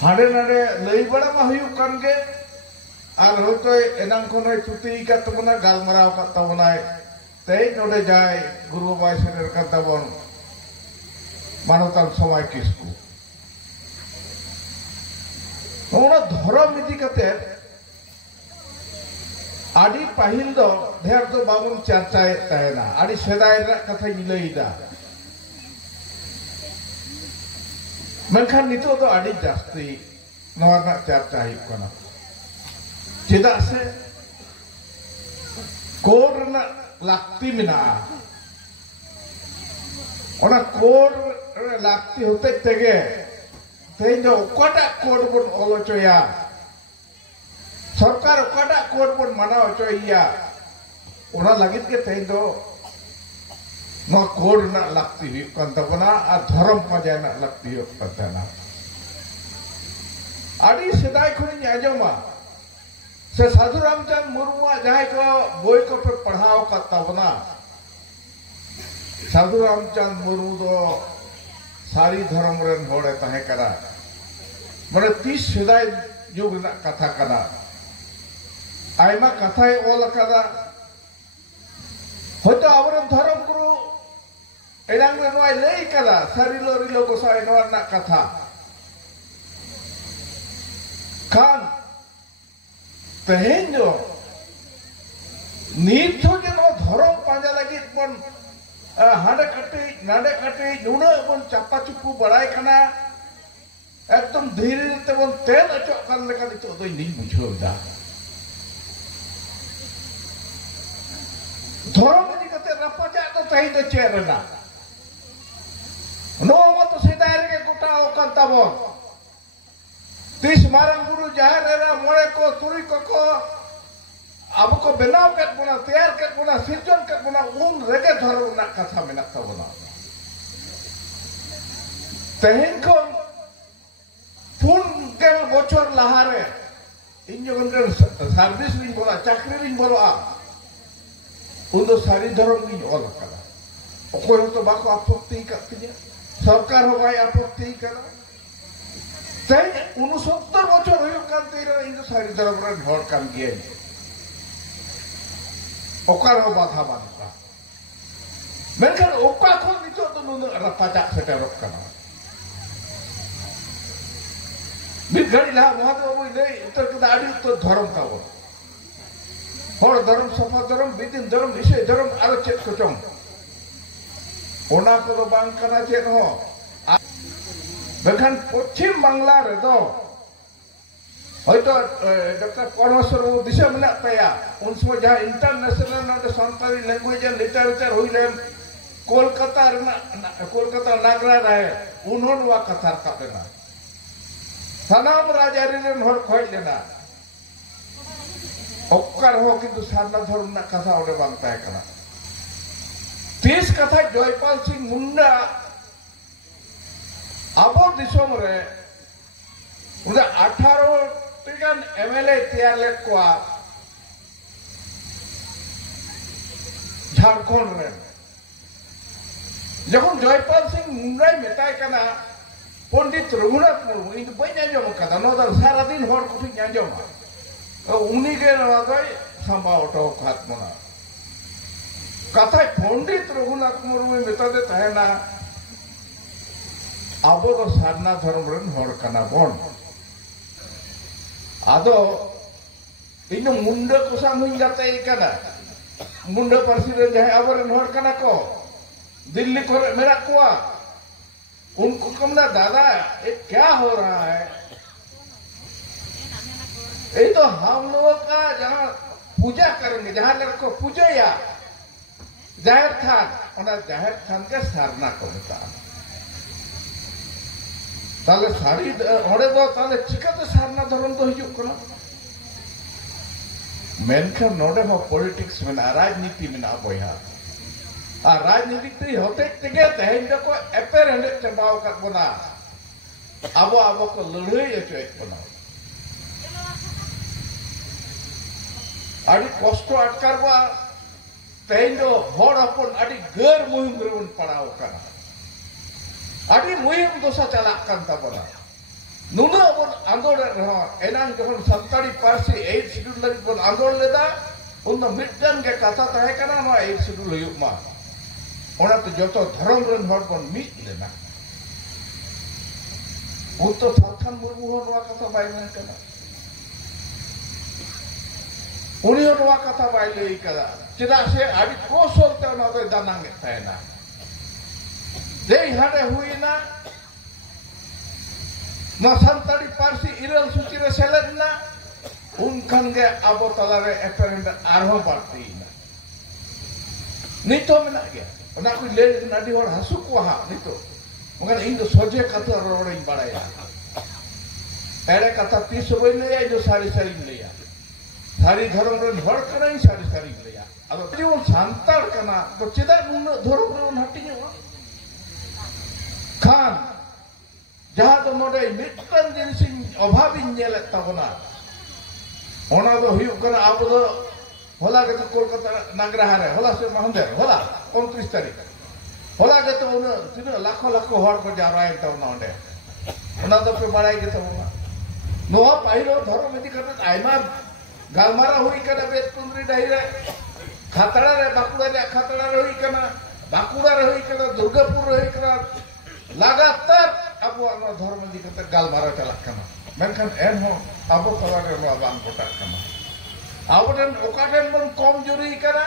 हाडे नाडे लई बड़ा मा हुयुक कान गे आर होतो एनांग खन चुटी का तबना गालमराव का तबना ते नोडे जाय गुरु बाबा सेटर का तबन मानवतान समय किसकु ओना धर्म इदी कते आदि पाहिल दो धेर दो बाबुन चर्चाए तहना आदि सेदाय रा कथा लईदा मेनखान नितो दो आदि जास्ती नवा ना चर्चा हुयुक काना चेदा से कोड ना लाक्ति मिना ओना कोड लाक्ति होते तेगे तेन दो ओकाटा कोड बन ओलोचोया सरकार ओकाटा कोड बन माना ओचोया ओना लगित के तेन दो नो कोड ना लाक्ति हुयुक कान तबना आ धर्म पाजा ना लाक्ति हुयुक कान तबना आदि सेदाय खनि आजमा से साधु रामचंद्र मुर्मू जहां को बोई को पे पढ़ाओ का तबना साधु रामचंद्र मुर्मू दो सारी धर्म रेन होड़े तहे करा माने 30 सेदाय युग ना कथा कना आयमा कथाय ओल कदा होतो आवरन धर्म गुरु एलांग रे नोय लई कदा सारिलो रिलो गोसाय नोर ना कथा खान तेहेन जो नीत हो जनो धर्म पांजा लगी बन हाडे कटे नाडे कटे नुना बन चापा चुपू बड़ाई कना एकदम धीरे ते बन तेल अचो कर लेका नितो दो नी बुझो दा धर्म नी कते रपजा तो तही तो चेरना नो मत सीधा रे गोटा ओकन तबन 30 मारन गुरु जाहिर रे मोड़े को तुरी को अब को बनाव के बना तैयार के बना सिर्जन के बना उन रेगे धर्म ना कथा में नक्ता बना तेहन को फुन के बोचर लहारे इन जो उनके सर्विस नहीं बोला चाकरी नहीं बोला उन दो सारी धर्म नहीं और करा कोई तो बाको आपत्ति करती है सरकार हो गई आपत्ति करा तेन 69 বছর হয়ে কান তেরা ইন্দু সারি ধর্মরা ঢড় কান গিয়ে ওকারও বাধা বাধা মেনখান ওকা খন নিতো তো নুন রাপাজা সেটারক কানা বিগড়ি লা মহাদেব বই দেই উত্তর কদা আডি উত্তর ধর্ম তাবো হড় ধর্ম সফা ধর্ম বিদিন ধর্ম নিষে ধর্ম আর চেত কচম ওনা কোদো বাং কানা চেত হ मेनखान पश्चिम बांग्ला रे दो हयतो डॉक्टर परमेश्वर दिशा मेना ताया उन समय जहां इंटरनेशनल नोडे संताली लैंग्वेज एंड लिटरेचर हुइलेन कोलकाता नागरा रे उन्होंने वा कथा कापेना सनाम राजारी रेन हर खोय लेना ओक्कार हो किंतु सारना धर्म ना कथा ओडे बांग ताय कना 30 कथा जयपाल सिंह मुंडा अब दिसोम रे उदा 18 टिगन एमएलए तैयार ले को झारखंड रे जखन जयपाल सिंह मुंडाई मेताय कना पंडित रघुनाथ मुर्मू इन बई आंजम कदा नोदा सारा दिन हर कुठी आंजम उनी के नवागय संभा ऑटो खात मना कथा पंडित रघुनाथ मुर्मू मेतादे तहेना अब तो सारना धर्म रेन हर कना बन आदो इन मुंडा को सामुई जाते कना मुंडा पार्सी रे जहां अब रेन हर कना को दिल्ली को मेरा कुआ उनको कमना दादा ये क्या हो रहा है ये तो हम लोगों का जहां पूजा करेंगे जहां लड़को पूजे या जाहिर थान के सारना को बता ताले सारी हड़े दो ताले चिकाते सारना धर्म तो हिजुक कना मेनखान नोडे हो पॉलिटिक्स में राजनीति में बोया आ राजनीति ते होते तेगे तेहेन को एपेर हंडे चबाव का बना अब को लड़ाई अचोय बना आदि कष्ट अटकार बा तेहेन दो हड़ अपन आदि गैर मुहिम रेबन पड़ाव कना आदि मुहिम दोसा चला कान ताबना नुना bon andol enang jokon santari parsi 8 schedule lagi bon andol leda unna middan ge kata tahe kana no 8 schedule huyuk ma ona to joto dharom ren hor bon mid lena unto Salkhan Murmu ho noa kata bai men kana uni ho noa kata bai lei kada cheda se adi kosol ta no do danang ge taena dei hade huina na santari parsi iral suci re seledna unkan ge abo talare eperenda arho partina nito mena ge ona ku le nadi hor hasuk waha nito mungkin indo soje kata rore ing baraya ere kata tiso boile ya indo sari sari leya sari dharom ren hor kana sari sari leya ado tiun santar kana to cheda nun dharom ren hatinya khan jaha do node mittan jinsin obhabin nyele tabona ona do huyuk kana abo do hola ke kolkata nagrahare hola se mahander hola 29 tarikh hola ke to una tina lakho lakho hor ko jarai tabona onde ona do pe barai ke tabona noa pailo dharom edi kata aima galmara hui kana bet pundri daire khatara re hui kana bakura re hui kana durgapur re hui kana लगातार abu anu dharom edi kata galmara chalak kana menkan enho abo kalare no abang kota kana abo den okaden bon kom juri kana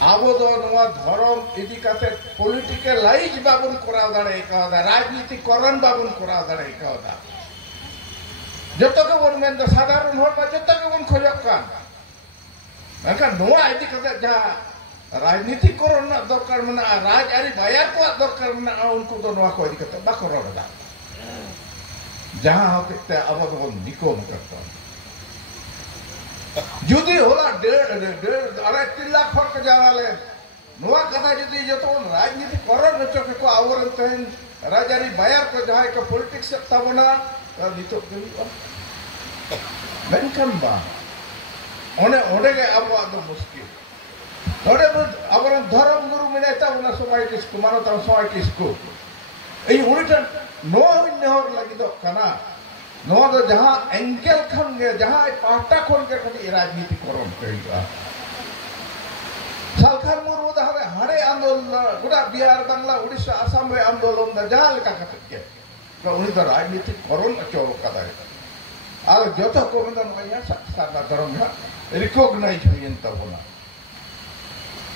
abo do noa dharom edi kate politicalize babun korao dare kauda rajniti koran babun korao dare kauda joto ke bon men do sadharon hor ba joto ke bon khojak kan menkan noa edi kate ja rajniti korona dorkar mena raj ari bayar ko dorkar mena unku do noa ko edi kata bakoro da jaha hote abo do nikom karta judi hola are 3 lakh hor ke jawale noa kata judi joto rajniti koron chok ko aworan ten raj ari bayar ko jahai ko politics tabona nitok dili menkan ba one ge abo do muskil ode abaran dharam guru mineta una somai kisku mano ta somai kisku ei unitan no hor lagi do kana no do jaha engel khan ge jaha pahta khon ge khani rajniti koron keiga Salkhan Murmu da hare andolon goda Bihar Bangla Odisha Assam re andolon da jaha leka katke to uni da rajniti koron acho kada ar joto koron da noya saksa dharam ha recognize huyen tabona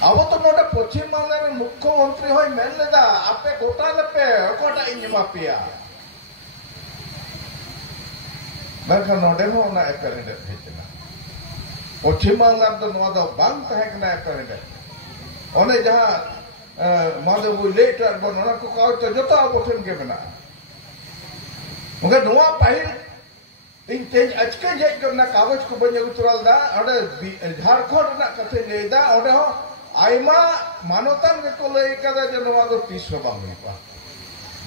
abo to noda Paschim Bangla ren mukhyamantri hoy men leda ape gota lepe kota injma pia menkan node ho na eperende hechna Paschim Bangla do noa do bang tahe kana eperende one jaha madhabu later bon ona ko ka to joto abo sen ge mena muge noa pahil in change ajke je na kagoj ko banya utural da ode Jharkhand na kathe nei da ode ho aima manotan ke ko lei kada je noa do 30 bang lipa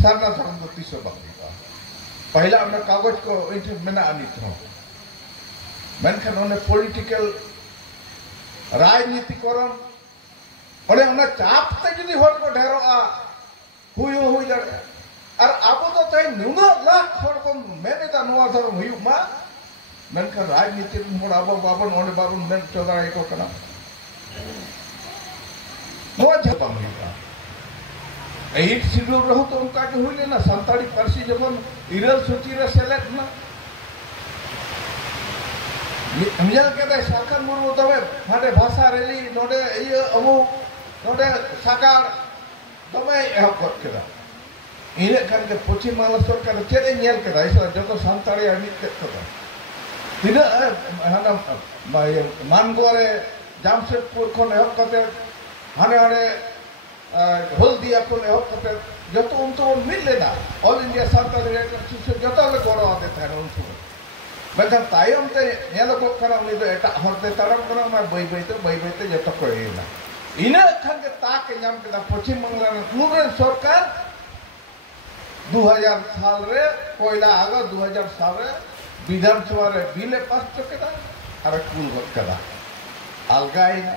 sarna dharam do 30 bang lipa pahila amna kagoj ko inter mena anit ho menkan one political rajniti koron ore ona chap te jodi hor ko dhero a hui dare ar abo do tai nuno lakh hor ko mene da noa dharam huyuk ma menkan rajniti hor abo babon one babon men chodai ko kana noa jabang lipa 8 schedule raho to unka ke huile na santari parsi jokon iral suci re select na missile के दे Salkhan Murmu तबे हमारे भाषा rally नोडे ये अमु नोडे साकार तबे एहब कर केदा इने kan के Paschim Bangla सरकार चेरे नेल केदा इसला जतो सांतारी अमित केदा तिना हाना मानगोरे जामशेदपुर खन एहब कते हाने हाने हल्दिया खन एहब कते जतो उनको मिलेना ऑल इंडिया सांतारी रेडियो जतो ले गoro आते थे उनको menkan tayom te nyelokok kana uni do eta horte taram kana ma bai bai te joto ko ina ina khan ke ta ke nyam ke da Paschim Bangla nuren sarkar 2000 साल रे कोयला आगा 2000 साल रे विधान सभा रे बिले पास चकेदा अरे कुल गत कदा अलगाइना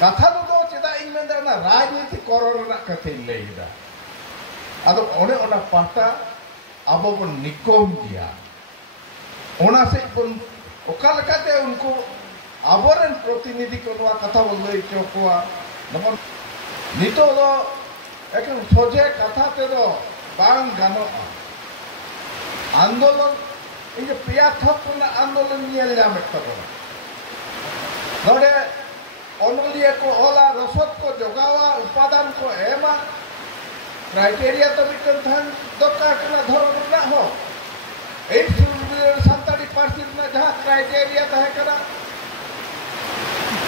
कथा दो चेदा इन में ना राजनीति कोरोना कथे लेदा ᱟᱫᱚ ᱚᱱᱮ ᱚᱱᱟ ᱯᱟᱦᱴᱟ ᱟᱵᱚ ᱵᱚᱱ ᱱᱤᱠᱚᱢ ᱜᱮᱭᱟ ᱚᱱᱟ ᱥᱮᱫ ᱵᱚन ᱚᱠᱟ ᱞᱮᱠᱟᱛᱮ ᱩᱱᱠᱩ ᱟᱵᱚᱨᱮᱱ ᱯᱨᱚᱛᱤᱱᱤधि ᱠᱚ ᱱᱚᱣᱟ ᱠᱟᱛᱷᱟ ᱵᱚᱱ ᱞᱟᱹᱭ ᱦᱚᱪᱚ ᱠᱚᱣᱟ ᱡᱮᱢᱚᱱ ᱱᱤᱛᱚᱜ ᱫᱚ ᱮᱠᱮᱱ ᱥᱚᱡᱷᱮ ᱠᱟᱛᱷᱟ ᱛᱮᱫᱚ ᱵᱟᱝ ᱜᱟᱱᱚᱜᱼᱟ आंदोलन ये पेया थप आंदोलन ᱧᱟᱢᱮᱫ ᱛᱟᱵᱚᱱᱟ नोडे ऑनलिया को ओला रसद को जोगावा उपादान को एमा क्राइटेरिया तो मिटन थान दरकार कना धर्म ना हो एट सानताड़ी पार्टी में जहां क्राइटेरिया तहे कना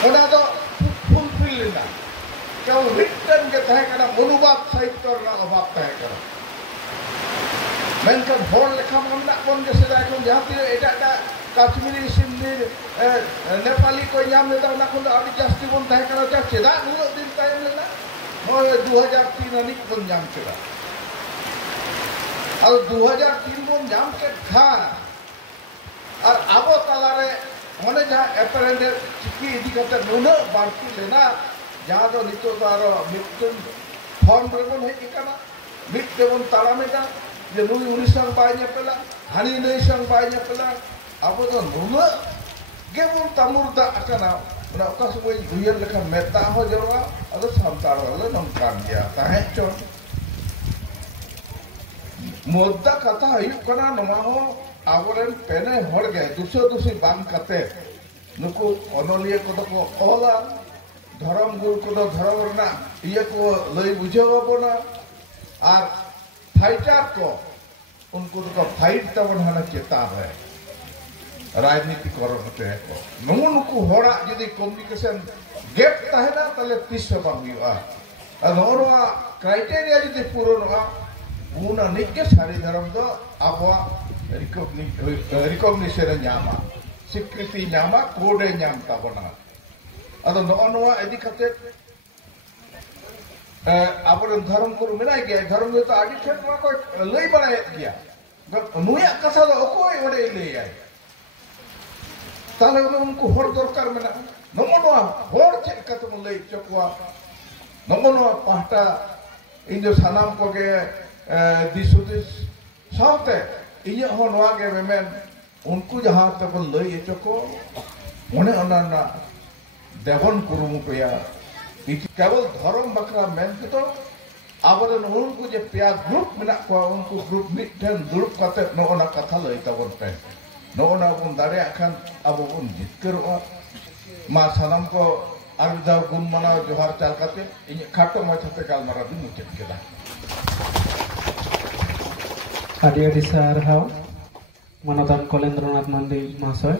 ओना दो फुलफिल ना केवल रिटर्न के तहे कना मनोभाव साहित्य ना अभाव तहे कना मेनकान होर लेखा मना बन के सेदाय को जहां तीन एटा काश्मीरी सिंधी नेपाली को नाम लेदा ना को अभी जास्ती बन तहे कना जा चेदा नुनो दिन टाइम लेना 2003 अनिक बन नाम चेदा और 2003 बन नाम के था और आबो तालारे होने जहां एपरेंडे चिकी इदी कते नुनो बारती लेना जहां दो नितो दारो मिटन फॉर्म रेबन है किकना मिट देबन तालामेदा जे नुई उड़ीसा बायने पेला हानी नई संग बायने पेला आबो दो नुनो गेबुल तामुरदा अकना ना ओका समय दुयर लेखा मेता हो जरवा अदो सामतार वाला नमकान गया ताहे चो मोद्दा कथा हयु कना नमा हो आबोरेन पेने हर गे दुसो बांग कते नुको ओनलिया को को ओला धर्म गुरु को धर्म रना इया को लई बुझावबोना और फाइटर को उनको तो फाइट तबन हना चेता है राजनीति करण होते हैं को नुको होड़ा यदि कम्युनिकेशन गैप तहना तले तीस बांग हुआ नोनवा क्राइटेरिया यदि पूरणवा उना निके सारी धर्म दो आबवा रिकॉग्निशन ᱧᱟᱢᱟ स्वीकृति ᱧᱟᱢᱟ कोडे ᱧᱟᱢ ताबना अदो नोनवा इदी खाते आबोरेन धर्म गुरु मेनाय गया धर्म तो आदि ठेन को लई बनायत गया नुया कथा दो ओकोय ओडे लैया ताले उनको होर दरकार मेना नमोनवा होर चेक कत मन लई चकवा नमोनवा पाहटा इन जो सानाम को के दिसुदिस साथे इया हो नवा के मेन उनको जहां तक लई चको ओने ओनाना देवन कुरुमुटया केवल धर्म बकरा मेन तो आबोरेन उनको जे पेया ग्रुप मेना को उनको ग्रुप मिटन दुरुप काते नोना कथा लई तबन पे नोना बन दाड़े खान आबो बन जितकरवा मा सानाम को आरदा गुण मना जोहार चाल काते इन खाटो माथाते गालमारा दि मुचेत केदा आदि सारहाव मनोदान कलेन्द्रनाथ मांडी महाशय